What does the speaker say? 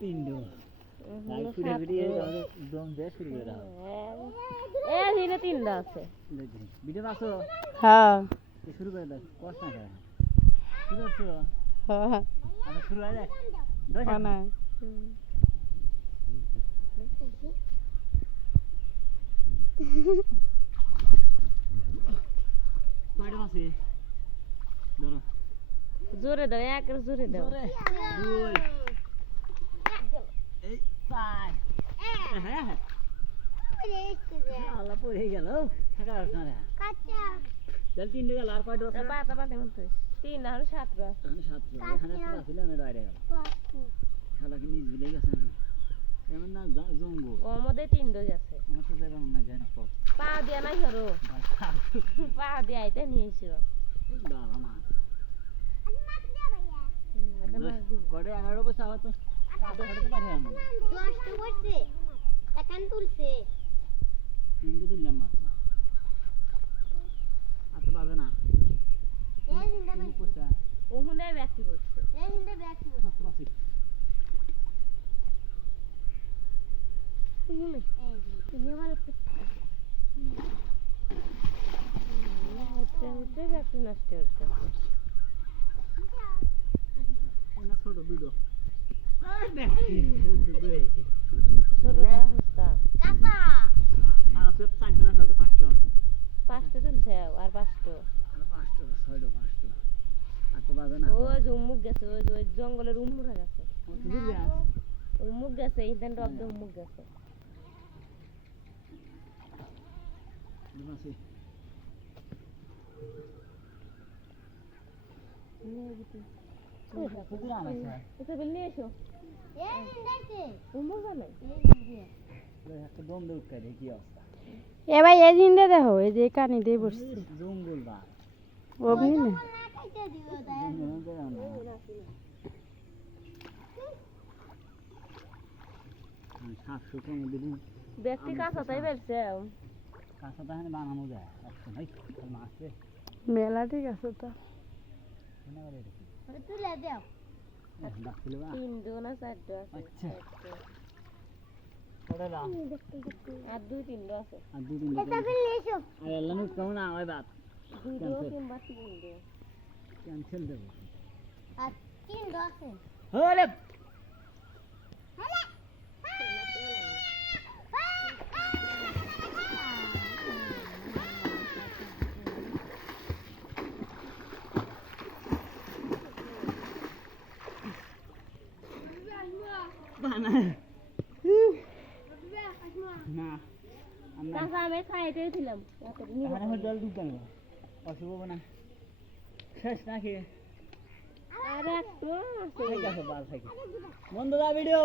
তিনটো light ফুটে বেরিয়ে একদম দেশ শুরু করে দাও এ দিনে তিনটা আছে ভিডিও আসো হ্যাঁ শুরু করে দাও কষ্ট না করে শুরু করছো হ্যাঁ আমি শুরু হয়ে যাক না কয়টা আছে ধরো জোরে দাও এক জোরে দাও দুই এই চার হ্যাঁ আল্লাহ পড়ে গেল থাকা না চল তিনটে গেল আর কয়টা আছে পাতা পাতা মতো তিন আর সাতটা আছে আমি সাতটা এখানে একটা ছিল আমি বাইরে গেল শালা কি নিজ বিলে গেছে এমন না জঙ্গল ও মধ্যে তিনটা আছে আমার তো যাবে মনে যায় না সব পা দিয়া নাই হরো পা দিয়া আইতে নিয়েছিল বাবা মা একটা মাছ দিব কয়টা 11 পয়সা আবার তো কাটতে পারি আমি 10টা করছে এখন তুলছে তিনটে দিলাম মাত্র আর তো পাবে না এই দিনটা তিন পয়সা ওখানে ব্যক্তি করছে এই দিনটা ব্যাক ছিল সত্তর আশি ওখানে এই দিন তুমি ভালো হচ্ছে ব্যক্তি নষ্ট হচ্ছে না ছোট দুটো ছোটটা হস্তা কাঁচা আর সব চারটা না ছয়টা পাঁচটা পাঁচটা তুলছে আর পাঁচটা পাঁচটা ছয়টা পাঁচটা আর তো বাজে না ওই যে উম্মুক গেছে ওই যে ওই জঙ্গলের উম্মুরা গেছে কত দূর যাস উম্মুক গেছে ইদান রব্দ উম্মুক গেছে আছে কুকুর আনাছে এটা বেলি এসো এই দিনটাতে উম্মুক জানে এই দিন দিয়ে একটা দম দে উঠতে দেখি কি অবস্থা এ ভাই এই দিন দেখো এই যে কানি দিয়ে বসছে জঙ্গল বা অগ্নি না না খাইতে দিও তাই সাপ শুকনো দিদি ব্যক্তি কাঁচা তাই বেলছে কাঁচা তাহলে বানানো যায় আচ্ছা ভাই মাছ রে মেলা ঠিক আছে তো কেনা করে দেখি তুলে দাও ডাকছিল বা তিনটো না চারটো আছে আচ্ছা ওটা দাও আর দুই তিনটো আছে আর দুই দিন এটা বিল এসো আর এলানো কেমন আওয়াজ বাত দুইটো কিংবা তিনটো ক্যান্সেল দেব আর তিনটা আছে ওরে বানা না আমরা কাঁচা আমি খাইতেছিলাম এখানে জল ঢুকবেন অসুবিধা না শেষ নাকি আর একটু আছে ঠিক আছে বাল থেকে বন্ধুরা ভিডিও